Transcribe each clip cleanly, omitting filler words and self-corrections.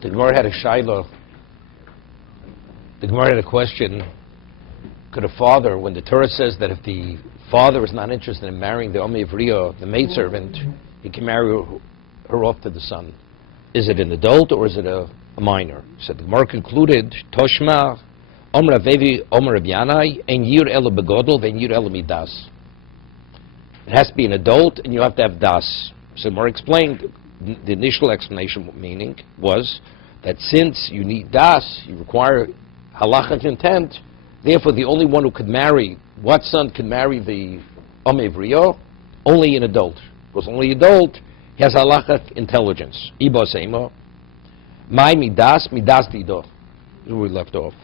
The Gemara had a shaila. The Gemara had a question. Could a father, when the Torah says that if the father is not interested in marrying the Omi Ivriya, the maidservant, he can marry her off to the son. Is it an adult or is it a minor? So the Gemara concluded, Toshma, Omer Avevi, Omer Abyanai, En Yir Ela Begodol, Ven Yir Ela Midas. It has to be an adult and you have to have das. So the Gemara explained, the initial explanation meaning was that since you need das, you require halachic intent, therefore the only one who could marry, what son can marry the Omi Ivriya? Only an adult. Because only adult has halachic intelligence. Iba Seima. My midas dido. This is where we left off.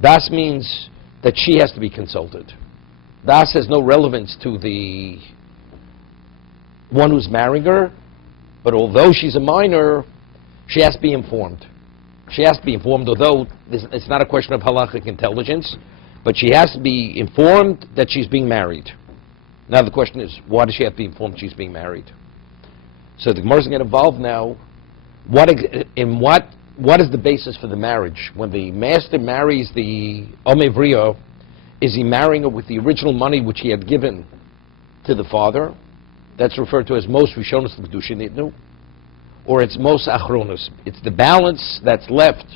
Das means that she has to be consulted. Das has no relevance to the one who's marrying her, but although she's a minor, she has to be informed. She has to be informed, although it's not a question of halachic intelligence, but she has to be informed that she's being married. Now the question is, why does she have to be informed she's being married? So the Gemara is going to involve now, what is the basis for the marriage? When the master marries the Omi Ivriya, is he marrying her with the original money which he had given to the father? That's referred to as mos rishonos l'kedushin nitnu, or it's mos achronos. It's the balance that's left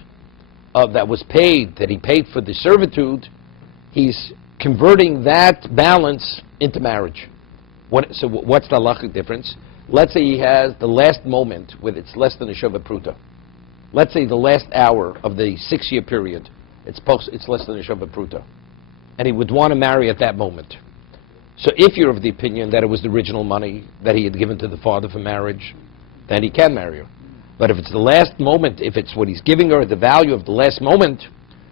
that was paid, that he paid for the servitude. He's converting that balance into marriage. So what's the halachic difference? Let's say he has the last moment with it's less than a shava pruta. Let's say the last hour of the 6-year period, it's less than a shava pruta, and he would want to marry at that moment. So if you're of the opinion that it was the original money that he had given to the father for marriage, then he can marry her. But if it's the last moment, if it's what he's giving her, the value of the last moment,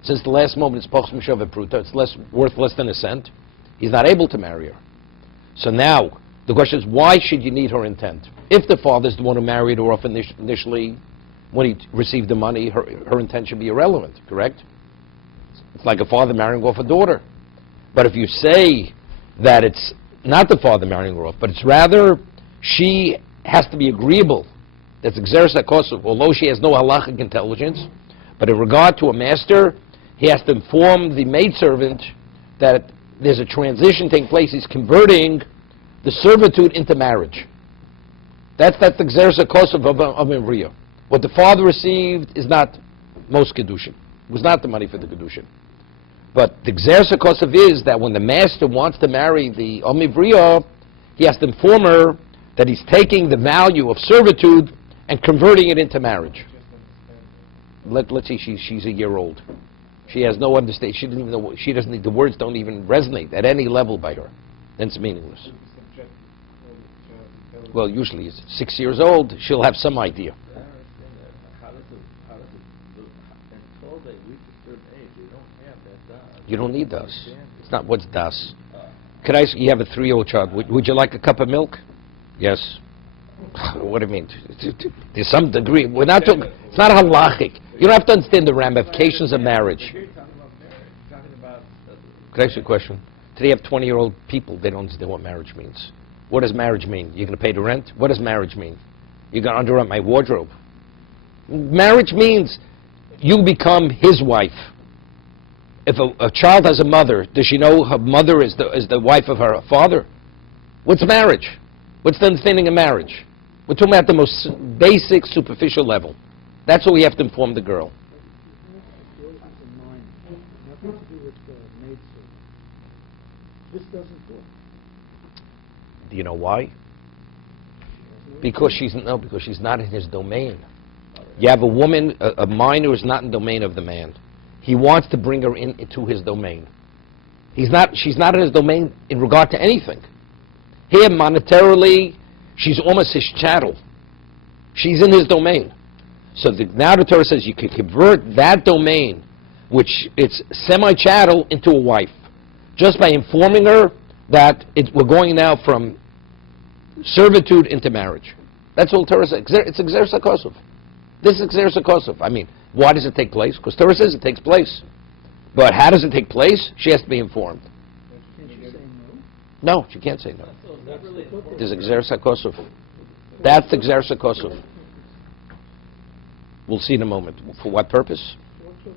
since the last moment is pochsum shava pruta, it's worth less than a cent, he's not able to marry her. So now, the question is, why should you need her intent? If the father's the one who married her off initially, when he received the money, her intent should be irrelevant, correct? It's like a father marrying off a daughter. But if you say that it's not the father marrying her off, but it's rather she has to be agreeable, that's exeris hakosov, although she has no halachic intelligence, but in regard to a master, he has to inform the maidservant that there's a transition taking place, he's converting the servitude into marriage. That's the exeris hakosov of Ivriya. What the father received is not most kiddushin. It was not the money for the kiddushin. But the exeris hakosov is that when the master wants to marry the Omi Ivriya, he has to inform her that he's taking the value of servitude and converting it into marriage. Let's see, she's a year old. She has no understanding. She doesn't even know. She doesn't. The words don't even resonate at any level by her. Then it's meaningless. Well, usually, it's 6 years old. She'll have some idea. You don't need das. It's not what's das. Could I ask, you have a 3-year-old child. Would you like a cup of milk? Yes. What do you mean? To some degree. We're not talking, it's not halachic. You don't have to understand the ramifications of marriage. Could I ask you a question? Today you have 20-year-old people, they don't understand what marriage means. What does marriage mean? You're going to pay the rent? What does marriage mean? You're going to underrent my wardrobe. Marriage means you become his wife. If a child has a mother, does she know her mother is the wife of her father? What's marriage? What's the understanding of marriage? We're talking about the most basic, superficial level. That's what we have to inform the girl. Do you know why? Because she's not in his domain. You have a woman, a minor is not in the domain of the man. He wants to bring her into his domain. She's not in his domain in regard to anything. Here, monetarily, she's almost his chattel. She's in his domain. So now the Torah says you can convert that domain, which it's semi-chattel, into a wife, just by informing her that we're going now from servitude into marriage. That's all Torah says. It's exeris hakosov. This is exeris hakosov. I mean, why does it take place? Because Torah says it takes place. But how does it take place? She has to be informed. Can she say no? No, she can't say no. There's exeris hakosov. That's exeris hakosov. We'll see in a moment. For what purpose? Also,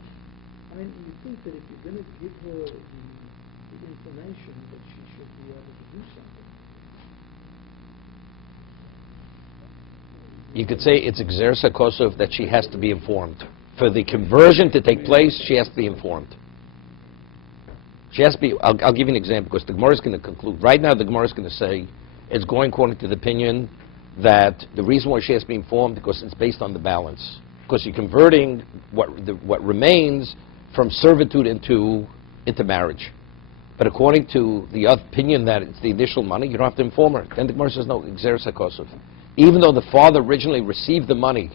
I mean, you think that if you're going to give her the information, that she should be able to do something. You could say it's exersa kosov, that she has to be informed. For the conversion to take place, she has to be informed. She has to be, I'll give you an example, because the Gemara is going to conclude. Right now, the Gemara is going to say, it's going according to the opinion that the reason why she has to be informed, because it's based on the balance. Because you're converting what remains from servitude into marriage. But according to the opinion that it's the initial money, you don't have to inform her. Then the Gemara says, no, exersa kosov. Even though the father originally received the money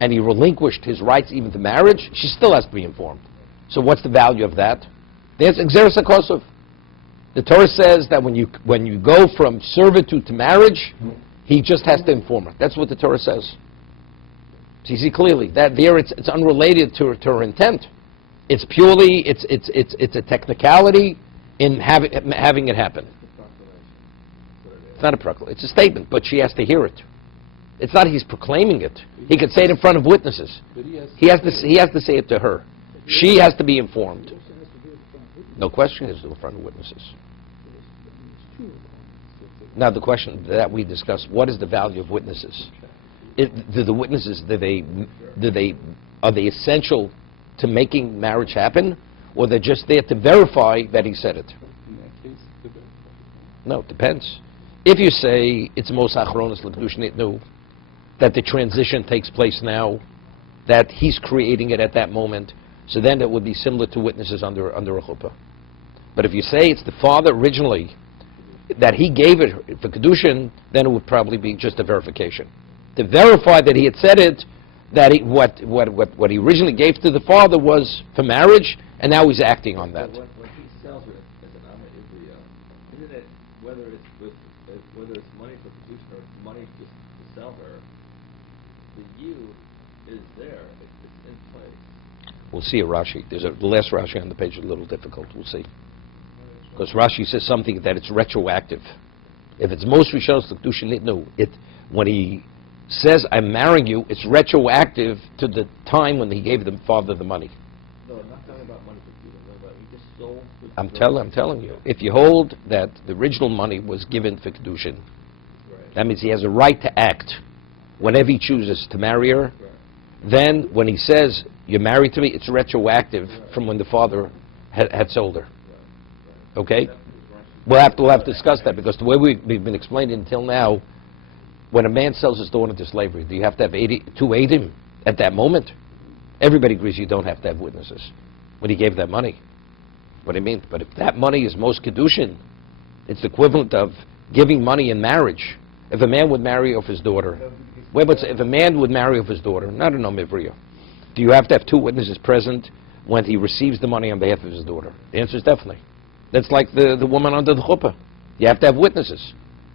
and he relinquished his rights even to marriage, she still has to be informed. So what's the value of that? That's exersa kosov. The Torah says that when you go from servitude to marriage, he just has to inform her. That's what the Torah says. So you see clearly that there it's unrelated to her intent. It's purely it's a technicality in having it happen. It's not a proclamation. It's a statement, but she has to hear it. It's not he's proclaiming it. He could say it in front of witnesses. He has to say it to her. She has to be informed. No question, he has to do it in front of witnesses. Now the question that we discussed: what is the value of witnesses? Do the witnesses are they essential to making marriage happen, or they're just there to verify that he said it? No, it depends. If you say it's mos achronos l'kedushin itnu, that the transition takes place now, that he's creating it at that moment, so then it would be similar to witnesses under a chuppah. But if you say it's the father originally, that he gave it for kiddushin, then it would probably be just a verification. To verify that he had said it, that what he originally gave to the father was for marriage, and now he's acting on that. When he sells her as an Amma Ivriya, isn't it, whether it's money for kiddushin or money just to sell her, the you is there, it's in place. We'll see a Rashi. The last Rashi on the page is a little difficult. We'll see. Because Rashi says something that it's retroactive. If it's most Rishonos l'kedushin nitnu, when he says I'm marrying you, it's retroactive to the time when he gave the father the money. No, I'm not talking about money for kiddushin. I'm talking about he just sold. I'm telling you, if you hold that the original money was given for kiddushin, Right. that means he has a right to act whenever he chooses to marry her. Right. Then when he says you're married to me, it's retroactive from when the father had sold her. Okay? We'll have to discuss that, because the way we've been explaining until now, when a man sells his daughter into slavery, do you have to have two aid him at that moment? Everybody agrees you don't have to have witnesses when he gave that money. What do you mean? But if that money is most kiddushin, it's the equivalent of giving money in marriage. If a man would marry off his daughter, if a man would marry off his daughter, not an omivriya, do you have to have two witnesses present when he receives the money on behalf of his daughter? The answer is definitely. That's like the woman under the chuppah. You have to have witnesses.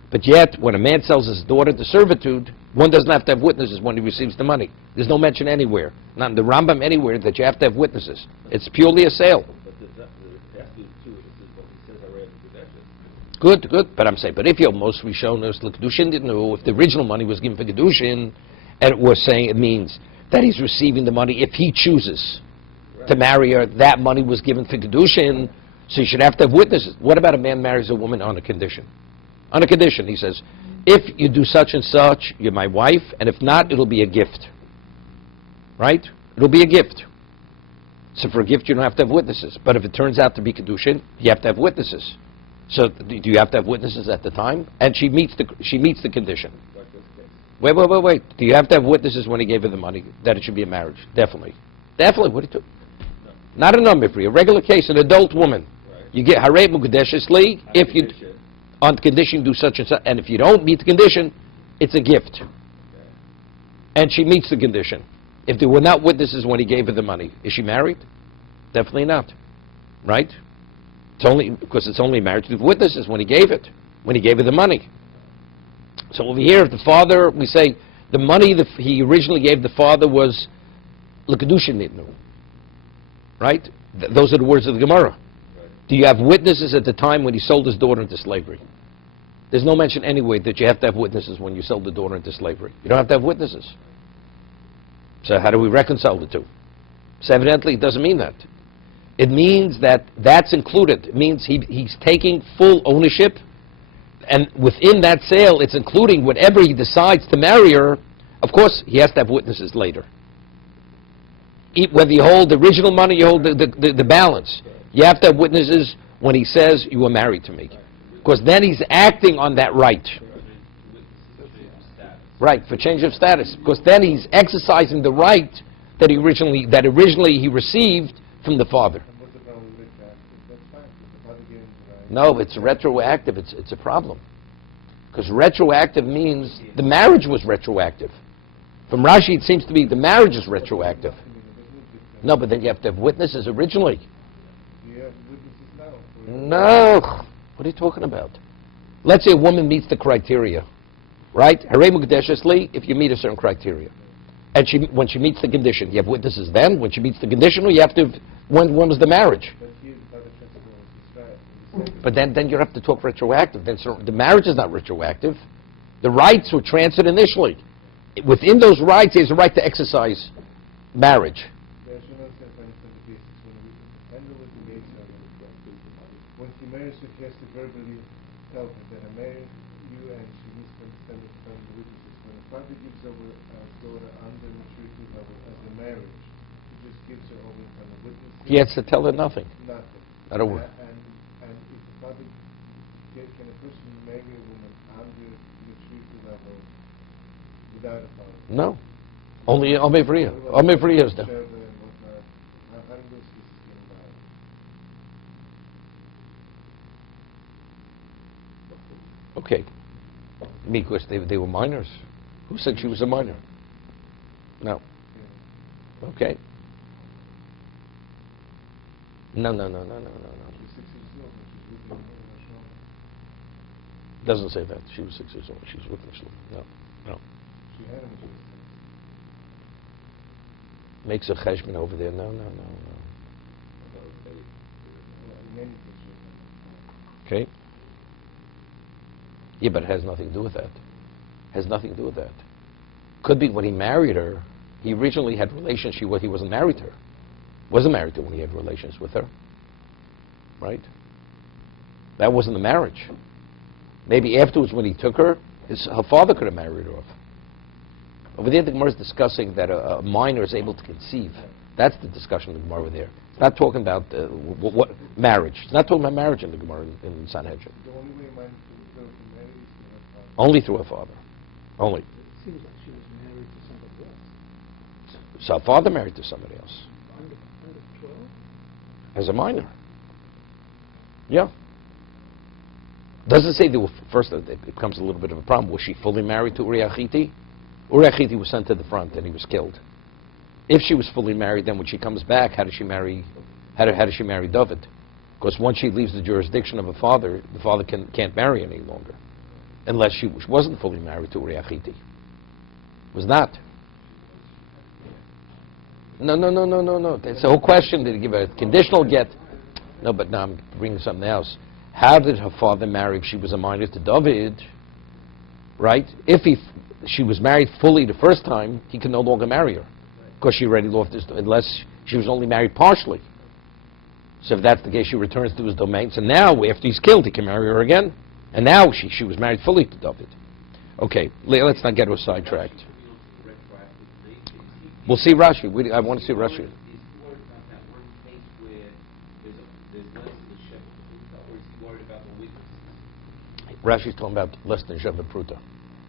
But yet, when a man sells his daughter to servitude, one doesn't have to have witnesses when he receives the money. There's no mention anywhere, not in the Rambam anywhere, that you have to have witnesses. It's purely a sale. But there has to be two witnesses, but he says I read the possession. Good. But I'm saying, but if you're most Rishonos l'kedushin didn't know, if the original money was given for kiddushin, and it was saying it means that he's receiving the money if he chooses to marry her, that money was given for kiddushin, so you should have to have witnesses. What about a man marries a woman on a condition? On a condition, he says, if you do such and such, you're my wife, and if not, it'll be a gift. Right? It'll be a gift. So for a gift, you don't have to have witnesses. But if it turns out to be kiddushin, you have to have witnesses. So do you have to have witnesses at the time? And she meets the condition. Wait. Do you have to have witnesses when he gave her the money that it should be a marriage? Definitely. What do you do? No. Not a numifri, a regular case, an adult woman. Right. You get harei mukadeshesli if you, on condition, do such and such, and if you don't meet the condition, it's a gift. Okay. And she meets the condition. If there were not witnesses when he gave her the money, is she married? Definitely not. Right? It's only marriage with witnesses when he gave her the money. So over here, if the father, we say, the money that he originally gave the father was l'kedushin nitnu. Right? Those are the words of the Gemara. Right. Do you have witnesses at the time when he sold his daughter into slavery? There's no mention anyway that you have to have witnesses when you sell the daughter into slavery. You don't have to have witnesses. So how do we reconcile the two? So evidently it doesn't mean that. It means that that's included. It means he's taking full ownership, and within that sale, it's including whatever he decides to marry her. Of course, he has to have witnesses later. Whether you hold the original money, you hold the balance. You have to have witnesses when he says, you were married to me. Because then he's acting on that right. Right, for change of status. Because then he's exercising the right that originally he received from the father. No, it's retroactive. It's a problem. Because retroactive means the marriage was retroactive. From Rashi, it seems to be the marriage is retroactive. No, but then you have to have witnesses originally. No. What are you talking about? Let's say a woman meets the criteria, right? Harei Mukdeshes li, if you meet a certain criteria. And when she meets the condition, you have witnesses then? When she meets the condition, or you have to, when was the marriage? But then you have to talk retroactive. Then the marriage is not retroactive. The rights were transferred initially. Within those rights, there's a right to exercise marriage. When she marries, she has to verbally tell her that I married you, and she needs to understand it from the witnesses. When a father gives over his daughter under maturity level as a marriage, he just gives her over in front of witnesses. He has to tell her nothing. Nothing. Not a word. And if the father can a person marry a woman under maturity level without a father? No. Only Omevriya. Omevriya is there. Okay. Because they were minors. Who said she was a minor? No. Okay. No. Doesn't say that. She was 6 years old. She was with Mishlam. No. She had him when she was 6. Makes a cheshbon over there. No. Okay. Yeah, but it has nothing to do with that. Could be when he married her, he originally had relations. He wasn't married to her. Wasn't married to her when he had relations with her. Right? That wasn't the marriage. Maybe afterwards when he took her, her father could have married her off. Over there the Gemara is discussing that a minor is able to conceive. That's the discussion in the Gemara over there. It's not talking about what marriage. It's not talking about marriage in the Gemara in Sanhedrin. The only way a minor could go to marry is to her father. Only through her father. Only. It seems like she was married to somebody else. So her father married to somebody else. Under 12? As a minor. Yeah. Doesn't say they were, first it becomes a little bit of a problem. Was she fully married to Uriah Chiti? Uriah Chiti was sent to the front and he was killed. If she was fully married, then when she comes back, how does she marry David? Because once she leaves the jurisdiction of her father, the father can't marry any longer. Unless she wasn't fully married to Uriah Chiti. Was not. No. That's the whole question. Did he give a conditional get? No, but now I'm bringing something else. How did her father marry if she was a minor to David? Right? If she was married fully the first time, he can no longer marry her. Because she already lost his, unless she was only married partially. So if that's the case, she returns to his domain. So now, after he's killed, he can marry her again. And now she was married fully to David. Okay, let's not get her sidetracked. We'll see Rashi. I want to see Rashi. Rashi's talking about less than Sheva Pruta.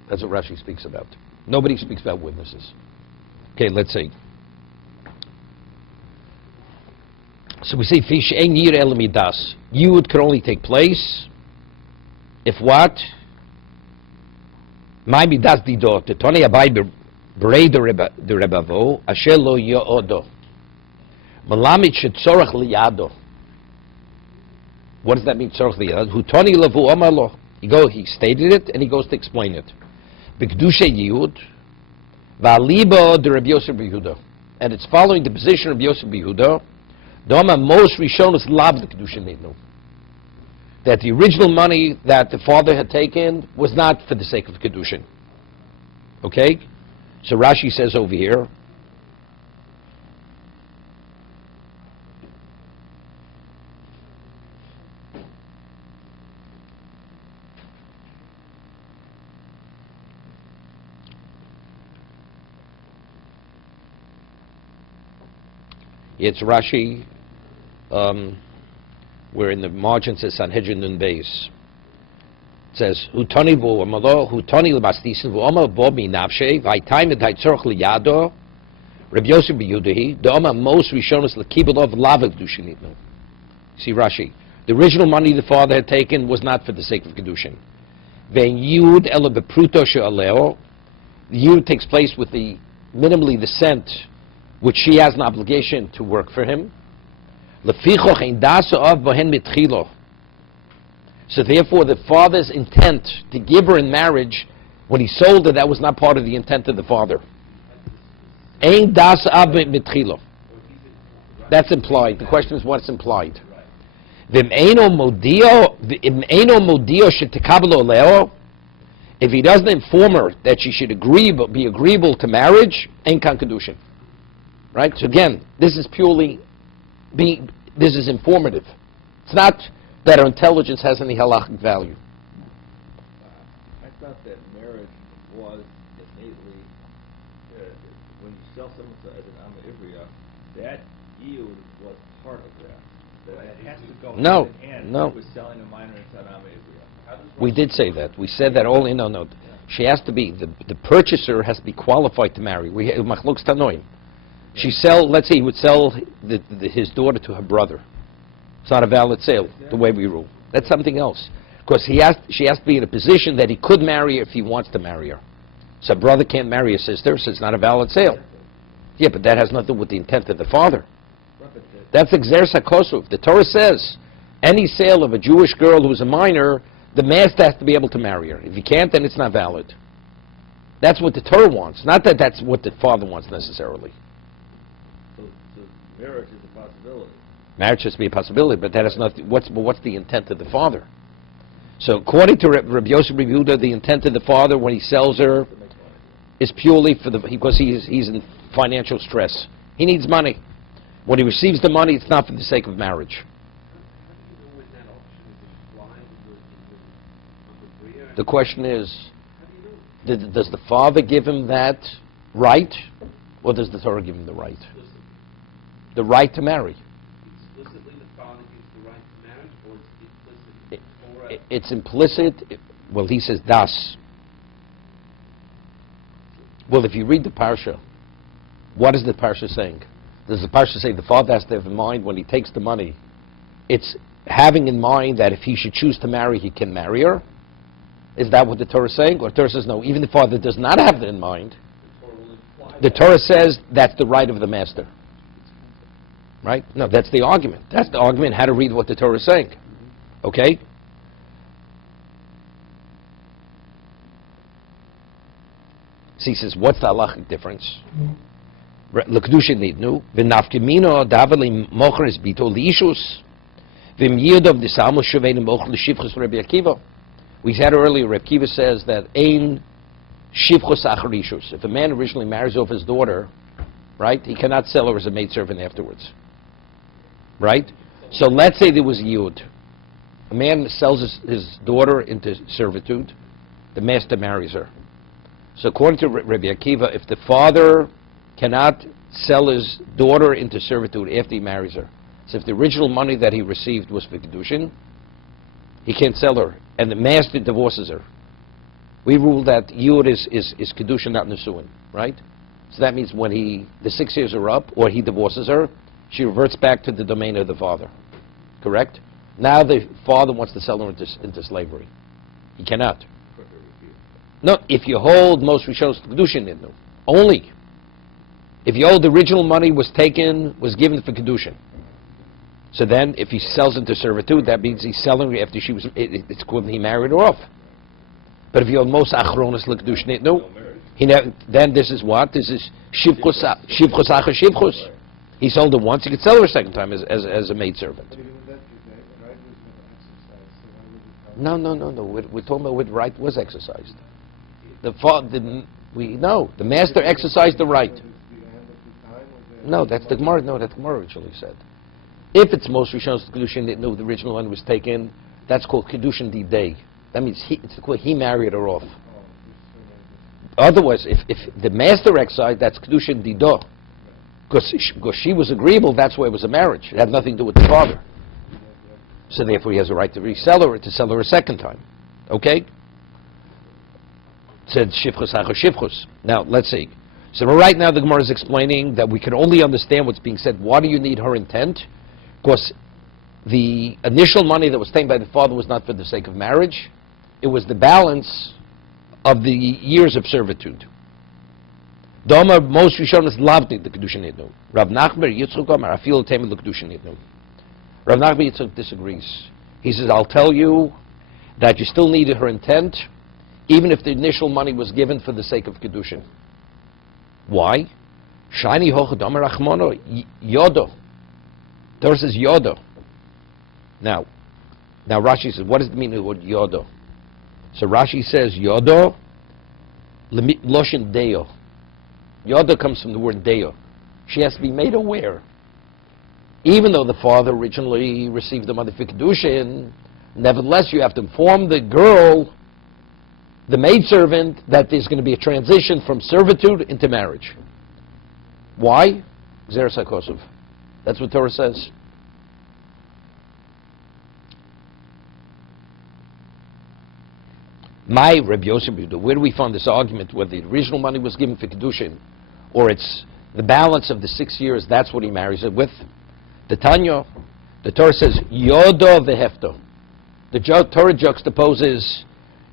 That's what Rashi speaks about. Nobody speaks about witnesses. Okay, let's see. So we say, Fish ein yir el midas. Yud can only take place if what? My midas dido. Tetoni abai berei de rebavo. Asher lo yo'odo. Malamit shetzorach liyado. What does that mean, tzorach liyado? Hutoni levu omar lo. He stated it, and he goes to explain it. B'kedusha yiyud, v'aliba de Rabbi Yosef Yehuda, and it's following the position of Yosef Yehuda. Doma most rishonos lav the kedusha nitnu. That the original money that the father had taken was not for the sake of kedushin. Okay, so Rashi says over here, It's Rashi, where in the margin says Sanhedrin Nun Beis. It says, Hutani v'omalo, Hutani l'bastisin v'omalo bo mi nafshe, v'aytayim v'aytzorch liyado, Rabbi Yosef b'Yehudahi, the Oma Mos Rishonos l'kibelov lava kedushin nitnu. See Rashi. The original money the father had taken was not for the sake of kedushin. Ve'en yud ela bepruto she'aleo, the yud takes place with the minimally the cent, which she has an obligation to work for him. Lefichoch ein dasa av bohen mitchilo. So therefore, the father's intent to give her in marriage, when he sold her, that was not part of the intent of the father. Ein dasa av mitchilo. That's implied. The question is what's implied. V'im eino modio shetekabelo leo. If he doesn't inform her that she should be agreeable to marriage, ein kan kedushin. Right? So again, this is purely this is informative. It's not that her intelligence has any halachic value. I thought that marriage was innately, when you sell someone as an Amma Ivriya, that yield was part of that. That it has to go No, hand in hand no. with selling a minor into an Amma Ivriya. We did say that. We said that only. No. She has to be the purchaser has to be qualified to marry. We machlok tanoim. Let's say he would sell his daughter to her brother. It's not a valid sale, the way we rule. That's something else. Because she has to be in a position that he could marry her if he wants to marry her. So a brother can't marry a sister, so it's not a valid sale. Yeah, but that has nothing with the intent of the father. That's exer sakosuf. The Torah says, any sale of a Jewish girl who's a minor, the master has to be able to marry her. If he can't, then it's not valid. That's what the Torah wants, not that that's what the father wants necessarily. So marriage is a possibility. Marriage has to be a possibility, but that has nothing. What's the intent of the father? So, according to Rabbi Yosef Rabbi Yehuda, the intent of the father when he sells her is purely because he's in financial stress. He needs money. When he receives the money, it's not for the sake of marriage. The question is, does the father give him that right, or does the Torah give him the right? The right to marry. Explicitly, the father gives the right to marriage, or it's implicit? It's implicit. Well, he says das. Well, if you read the parsha, what is the parsha saying? Does the parsha say the father has to have in mind when he takes the money? It's having in mind that if he should choose to marry, he can marry her. Is that what the Torah is saying? Or the Torah says no, even the father does not have that in mind. The Torah says that's the right of the master. Right? No, that's the argument. That's the argument, how to read what the Torah is saying. Okay? So he says, what's the halachic difference? L'kedushin nidnu, v'nafkimino davali mocher es bito liishus, v'myidov disamo shuvein mocher l'shivchus Rabbi Akiva. We said earlier, Rabbi Akiva says that ein shivchus acharishus. If a man originally marries off his daughter, right, he cannot sell her as a maidservant afterwards. Right? So let's say there was a yud. A man sells his daughter into servitude. The master marries her. So according to Rabbi Akiva, if the father cannot sell his daughter into servitude after he marries her, so if the original money that he received was for kiddushin, he can't sell her, and the master divorces her. We rule that yud is kiddushin, not nesuin, right? So that means when the 6 years are up, or he divorces her, she reverts back to the domain of the father. Correct? Now the father wants to sell her into slavery. He cannot. No, if you hold most Rishonos Kedushin in them, only. If you hold the original money was given for Kedushin. So then, if he sells into servitude, that means he's selling her after it's equivalent he married her off. But if you hold most Achronos Kedushin, no. Then this is what? This is Shivchus Achar Shivchus. He sold her once, he could sell her a second time as a maidservant. But even that, the right was never exercised, so why would it happen? No. We're talking about what right was exercised. The master exercised the right. So it's the end of the time of the- No, that's the Gemara. No, that's the Gemara originally said. If it's most Rishonos Kedushin, the original one was taken, that's called Kedushin di day. That means he married her off. Oh, this is so Otherwise, if the master exercised, that's Kedushin di do. Because she was agreeable, that's why it was a marriage. It had nothing to do with the father. So therefore he has a right to resell her, to sell her a second time. Okay? Said shivchus hacha shivchus. Now, let's see. So right now the Gemara is explaining that we can only understand what's being said. Why do you need her intent? Because the initial money that was taken by the father was not for the sake of marriage. It was the balance of the years of servitude. Doma most Rishonos lavdi the kiddushin yidnu. Rav Nachman Yitzchak Omer afil temed the kiddushin yidnu. Rav Nachman Yitzchak disagrees. He says, I'll tell you that you still needed her intent, even if the initial money was given for the sake of kiddushin. Why? Shani hochad Omer Achmono yodo. Torah says yodo. Now Rashi says, what does it mean the word yodo? So Rashi says yodo loshin deo. Yoda comes from the word deo. She has to be made aware. Even though the father originally received the money for kiddushin, nevertheless you have to inform the girl, the maidservant, that there's going to be a transition from servitude into marriage. Why? Xeris HaKosov. That's what Torah says. My Rabbi Yosef, where do we find this argument whether the original money was given for kiddushin or it's the balance of the 6 years, that's what he marries it with? The Tanya, the Torah says, Yodo vehefto. The Torah juxtaposes,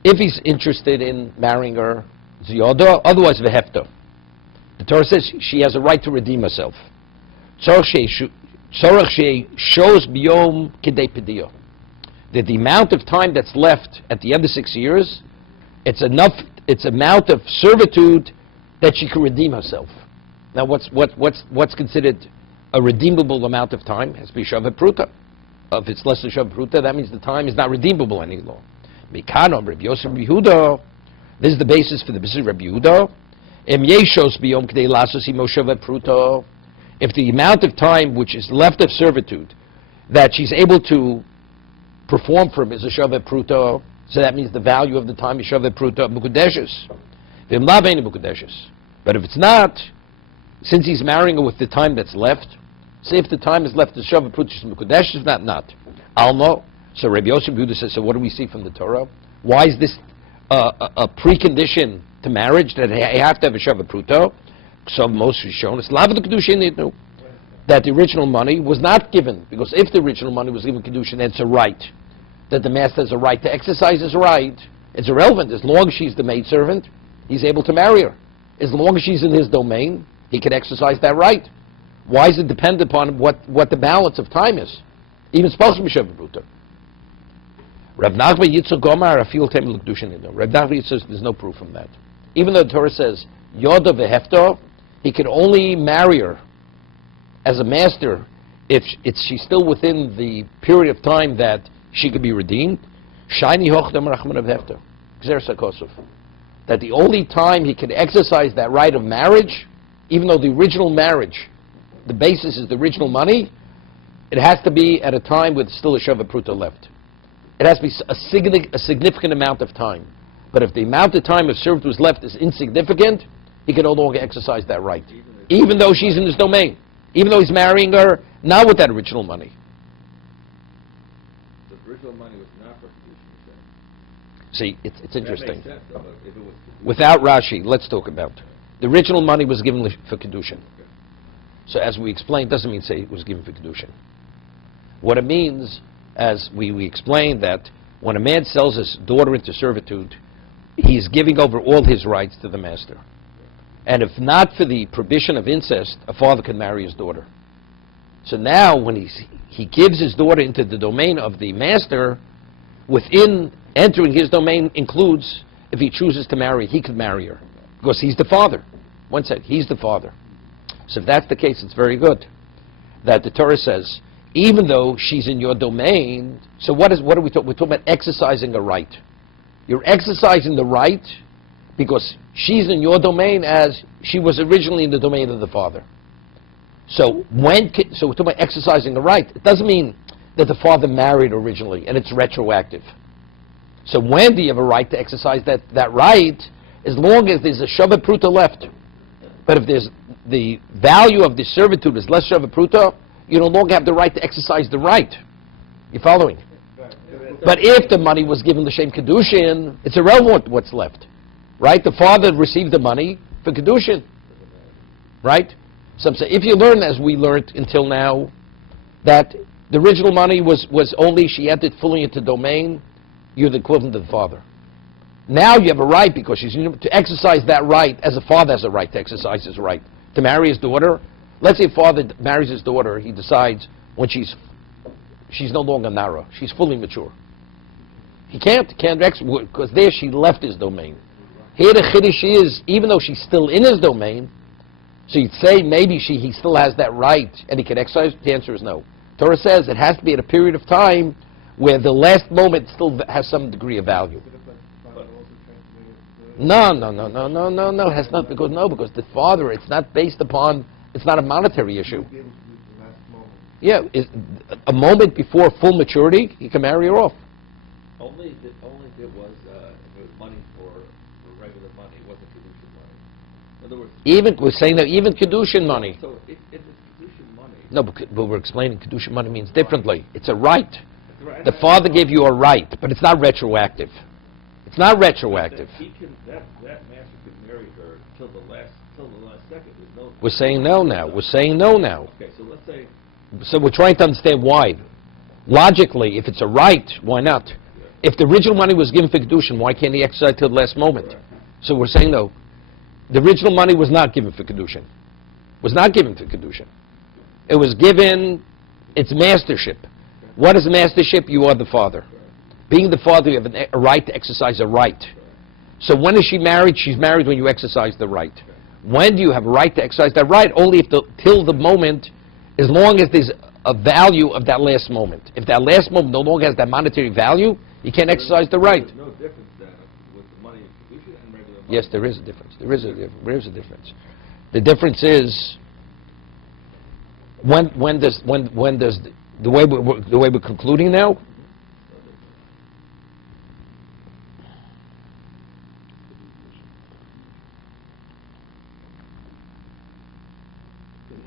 if he's interested in marrying her, it's Yodo, otherwise vehefto. The Torah says she has a right to redeem herself. Tzorach she shows biyom kidei pedio. That the amount of time that's left at the end of 6 years, it's amount of servitude that she can redeem herself. Now, what's considered a redeemable amount of time? It has to be shavet pruta. If it's less than shavet pruta, that means the time is not redeemable any longer. Mikano Rabbi Yosef Rabbi Yehuda. This is the basis for the basis of Rabbi Yehuda. Em yeshos biyom k'dei lasos imo shavet pruta. If the amount of time which is left of servitude that she's able to perform for him is a shavet pruta, so that means the value of the time is shavet pruta mukudeshes. But if it's not, since he's marrying her with the time that's left, say if the time is left as shavet pruta mukudeshes, if not. I'll know. So Rabbi Yosef Yehuda says, so what do we see from the Torah? Why is this a precondition to marriage, that you have to have a shavet pruta? So most is shown, it's lav the kiddushin nitnu, that the original money was not given, because if the original money was given kiddushin, it's a right, that the master has a right to exercise his right. It's irrelevant. As long as she's the maidservant, he's able to marry her. As long as she's in his domain, he can exercise that right. Why is it dependent upon what the balance of time is? Even supposed to be shavet pruta. Rav Nachman Yitzchak Gomar afil temed l'kedushin nitnu. Rav Nachman says there's no proof from that. Even though the Torah says yoda vehefto, he can only marry her as a master if she's still within the period of time that she could be redeemed. Shiny hochdam rachman of hefter. That the only time he can exercise that right of marriage, even though the original marriage, the basis is the original money, it has to be at a time with still a shavet pruta left. It has to be a significant amount of time. But if the amount of time of servitude was left is insignificant, he can no longer exercise that right, even though she's in his domain, even though he's marrying her not with that original money. The original money was not for kiddushin. See, it's interesting. That makes sense, though, but if it was kiddushin. Without Rashi, let's talk about the original money was given for kiddushin. Okay. So as we explained, doesn't mean say it was given for kiddushin. What it means, as we explained, that when a man sells his daughter into servitude, he's giving over all his rights to the master. And if not for the prohibition of incest, a father can marry his daughter. So now when he gives his daughter into the domain of the master, within entering his domain includes, if he chooses to marry, he could marry her. Because he's the father. One said, he's the father. So if that's the case, it's very good. That the Torah says, even though she's in your domain, so what are we talking? We're talking about exercising a right. You're exercising the right because she's in your domain as she was originally in the domain of the father. So we're talking about exercising the right. It doesn't mean that the father married originally and it's retroactive. So when do you have a right to exercise that right? As long as there's a shavet pruta left. But if there's the value of the servitude is less shava pruta, you no longer have the right to exercise the right. You following? But if the money was given l'shem kiddushin, it's irrelevant what's left, right? The father received the money for kiddushin, right? Some say if you learn as we learned until now, that the original money was only she entered fully into domain, you're the equivalent of the father. Now you have a right because she's to exercise that right as a father has a right to exercise his right to marry his daughter. Let's say a father marries his daughter, he decides when she's no longer nara, she's fully mature. He can't because there she left his domain. Here the chiddush is, even though she's still in his domain, so you'd say maybe he still has that right and he can exercise. The answer is no. Torah says it has to be at a period of time where the last moment still has some degree of value. No. It has not because the father. It's not based upon. It's not a monetary issue. Yeah, a moment before full maturity, he can marry her off. Only if it was money for regular money, it wasn't kiddushin money. In other words, Even we're saying that even kiddushin money. so if it's kiddushin money, No, but we're explaining kiddushin money means differently. It's a right. right, The father gave you a right, but it's not retroactive. It's not retroactive. that master can marry her till the last second. There's no. We're saying no now. We're saying no now. Okay, so let's say. So we're trying to understand why. Logically, if it's a right, why not? If the original money was given for kiddushin, why can't he exercise till the last moment? Correct. So we're saying no. The original money was not given for kiddushin. Was not given for kiddushin. It was given. It's mastership. What is mastership? You are the father. Being the father, you have a right to exercise a right. So when is she married? She's married when you exercise the right. When do you have a right to exercise that right? Only if till the moment, as long as there's a value of that last moment. If that last moment no longer has that monetary value, you can't exercise the right. There's no difference then with the money in kiddushin and regular money. Yes, there is a difference. There is a difference. The difference is when does the way we're concluding now.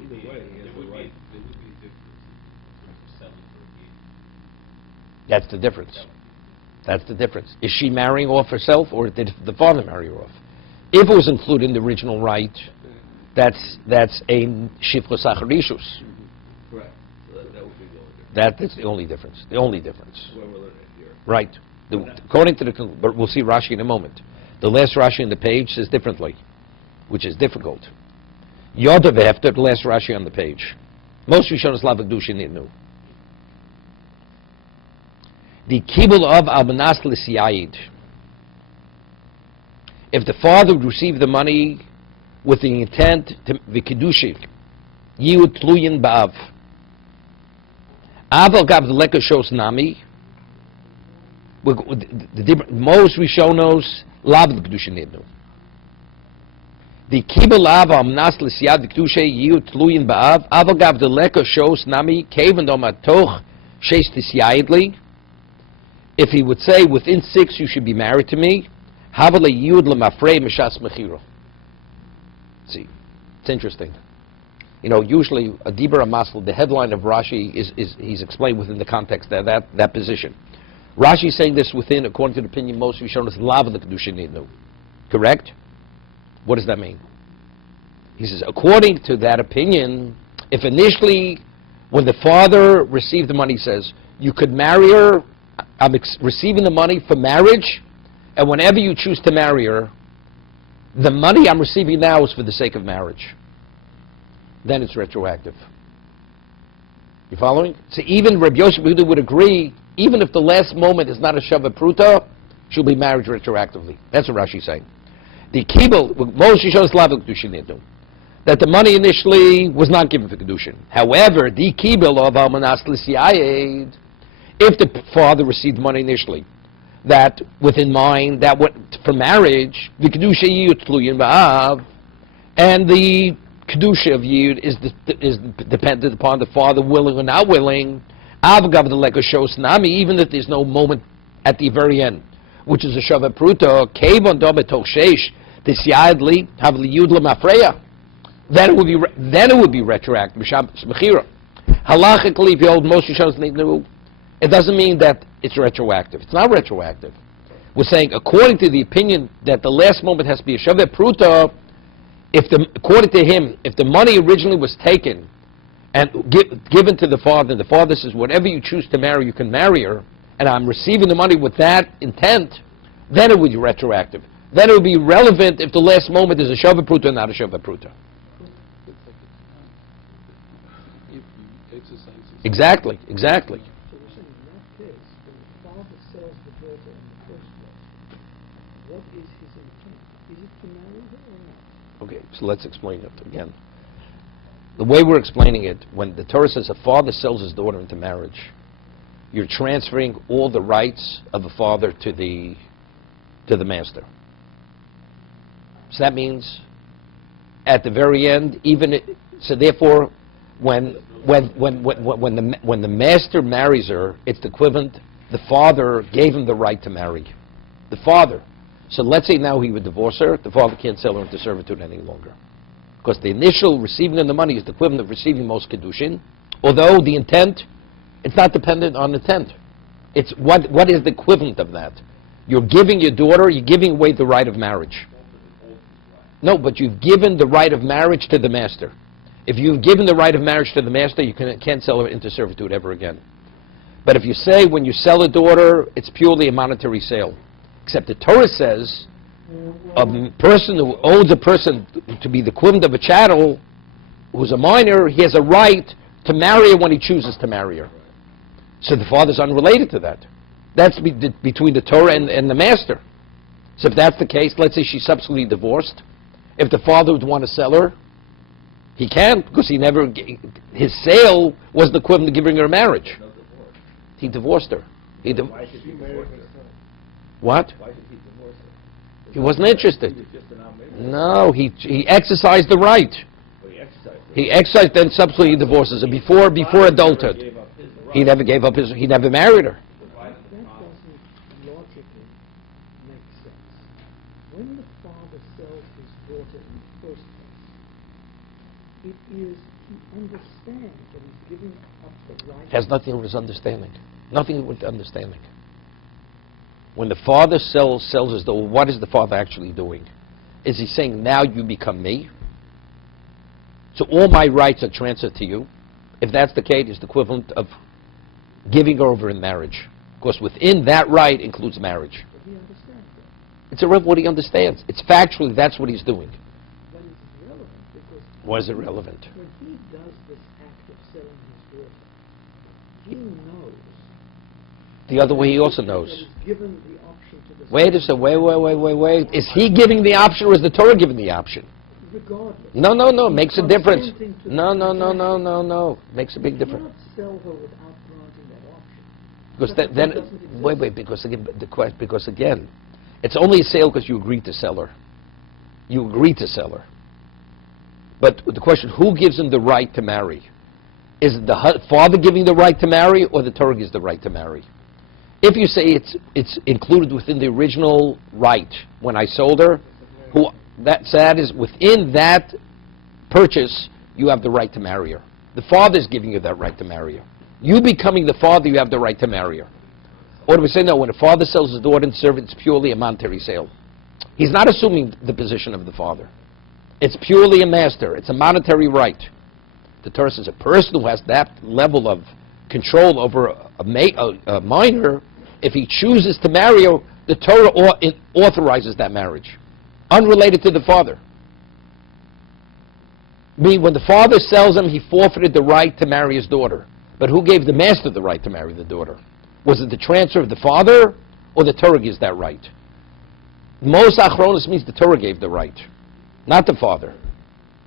Either way, he has the right. There would be a difference in terms of selling for a gain. That's the difference. That's the difference. Is she marrying off herself, or did the father marry her off? If it was included in the original right, that's a shifchus acharishus. Correct. So that would be the only difference. That's the only difference. The only difference. Where we're learning it here. Right. According to but we'll see Rashi in a moment. The last Rashi on the page says differently, which is difficult. Yodav after the last Rashi on the page. Most Rishonos Lavak Dushin Nidnu. The kibul of almanas l'siyayid. If the father received the money with the intent to v'kiddushin, yiyud tluyin ba'av. Aval gav the leka shos nami. Most Rishonos lav l'kedushin nidnu. The kibul av almanas l'siyayid v'kiddushin yiyud tluyin ba'av. Aval gav the leka shos nami keven dom atoch sheis t'siyayid li. If he would say, within 6 you should be married to me, havale yud lemafrei mishas mechiro. See, it's interesting. You know, usually a dibur amasl, the headline of Rashi is he's explained within the context of that position. Rashi is saying this within, according to the opinion most Rishonos, lav l'kedushin nidnu. Correct? What does that mean? He says, according to that opinion, if initially, when the father received the money, he says, you could marry her, I'm receiving the money for marriage, and whenever you choose to marry her, the money I'm receiving now is for the sake of marriage. Then it's retroactive. You following? So even Rabbi Yosef would agree, even if the last moment is not a shava pruta, she'll be married retroactively. That's what Rashi's saying. The kibul, most Rishonos lavak kedushin nidnu, that the money initially was not given for kedushin. However, the kibul of almanas l'siyayid, if the father received money initially, that within mind, that what for marriage, the kedusha yiyud tluyin ba'av, and the kedusha of yiyud is dependent upon the father willing or not willing. Avgav the leka shos nami, even if there's no moment at the very end, which is a shava pruta, kevon do betoch sheish, this yadli have liyud lemafreya. then it would be retroactive. B'Shabbos Mechira. Halachically, if you hold Moshe Shos Nignu, it doesn't mean that it's retroactive. It's not retroactive. We're saying, according to the opinion that the last moment has to be a Shaveh Pruta, according to him, if the money originally was taken and given to the father says, whatever you choose to marry, you can marry her, and I'm receiving the money with that intent, then it would be retroactive. Then it would be relevant if the last moment is a Shaveh Pruta or not a Shaveh Pruta. Exactly. So we're saying in that case, when the father sells the daughter in the first place, what is his intent? Is it to marry her or not? Okay, so let's explain it again. The way we're explaining it, when the Torah says a father sells his daughter into marriage, you're transferring all the rights of a father to the master. So that means, at the very end, so therefore, when the master marries her, it's the equivalent. The father gave him the right to marry. The father. So let's say now he would divorce her. The father can't sell her into servitude any longer, because the initial receiving of the money is the equivalent of receiving most kiddushin. Although the intent, it's not dependent on intent. It's what is the equivalent of that? You're giving your daughter. You're giving away the right of marriage. No, but you've given the right of marriage to the master. If you've given the right of marriage to the master, you can't sell her into servitude ever again. But if you say when you sell a daughter, it's purely a monetary sale. Except the Torah says a person who owns a person to be the equivalent of a chattel, who's a minor, he has a right to marry her when he chooses to marry her. So the father's unrelated to that. That's between the Torah and the master. So if that's the case, let's say she's subsequently divorced. If the father would want to sell her, he can't, because his sale was the equivalent of giving her a marriage. He divorced her. Why should he divorce her? What? Why should he divorce her? He wasn't interested. He was just an outmaker. No, he exercised the right. But he exercised it. He exercised, then subsequently he divorces her. Before adulthood, Gave up his right. he never gave up his. He never married her. That doesn't logically make sense. When the father sells his daughter in the first place, it is he understands that he's giving up the right. Has nothing to do with his understanding. Nothing to do with understanding. When the father sells his daughter, what is the father actually doing? Is he saying, now you become me? So all my rights are transferred to you. If that's the case, it's the equivalent of giving her over in marriage. Because within that right includes marriage. But he understands that. It's irrelevant what he understands. It's factually, that's what he's doing. But it's relevant because Why is it relevant? when he does this act of selling his daughter, he knows The other way he also that knows. he's given the option to the Wait a second, wait. Is he giving the option or is the Torah giving the option? regardless. No, it makes a difference. Consenting to No. the Makes a big You difference. cannot sell her without granting that option. Because That then, doesn't exist. wait, because again, it's only a sale because you agreed to sell her. You agreed to sell her. But the question, who gives him the right to marry? Is it the father giving the right to marry or the Torah gives the right to marry? If you say it's included within the original right when I sold her, that is within that purchase, you have the right to marry her. The father's giving you that right to marry her. You becoming the father, you have the right to marry her. Or do we say no, when a father sells his daughter into service, it's purely a monetary sale. He's not assuming the position of the father. It's purely a master. It's a monetary right. The Torah says a person who has that level of control over a minor, if he chooses to marry her, the Torah authorizes that marriage, unrelated to the father. Meaning when the father sells him, he forfeited the right to marry his daughter. But who gave the master the right to marry the daughter? Was it the transfer of the father, or the Torah gives that right? Mos Achronis means the Torah gave the right, not the father.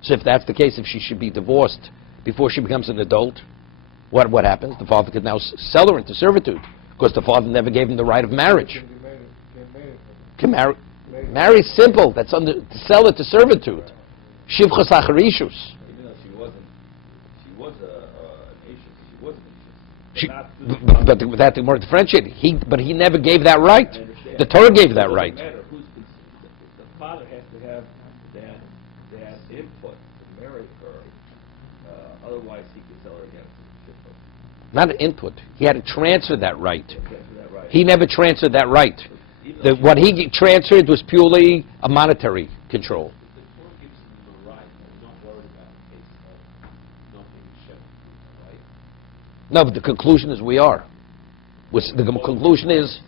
So if that's the case, if she should be divorced before she becomes an adult, what happens? The father could now sell her into servitude, because the father never gave him the right of marriage. Can marry is simple. That's to sell it to servitude. Shivchas acharishus. Even though she was an Ashes, She, not but that the more differentiated. But he never gave that right. I understand. The Torah gave that It right. doesn't matter who's the father has to have the dad. dad's input to marry her. Otherwise, he could sell her again for shitload. Not an input. He had to transfer that right. That right. He never transferred that right. Even though What he transferred was purely a monetary control. The Torah gives them the right. I'm not worried about the case of not being shepherd, right? No, but the conclusion is we are. The conclusion is,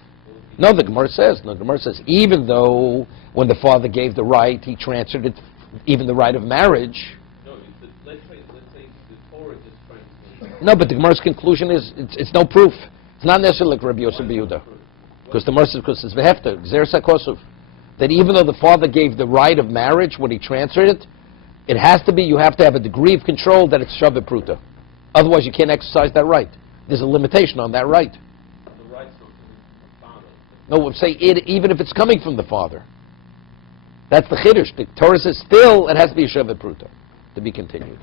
no, the Gemara says, even though when the father gave the right, he transferred it, even the right of marriage. No, let's say the Torah just trying to. No, but the Gemara's conclusion is, it's no proof. It's not necessarily like Rabbi Yosef Yehuda. Because the Gemara says, because it's vehefta, gzer sakosov, that even though the father gave the right of marriage when he transferred it, it has to be, you have to have a degree of control that it's shaveh pruta. Otherwise you can't exercise that right. There's a limitation on that right. The right's not coming from the father. No, we'll say it, even if it's coming from the father. That's the chiddush. The Torah says still it has to be a shaveh pruta. To be continued.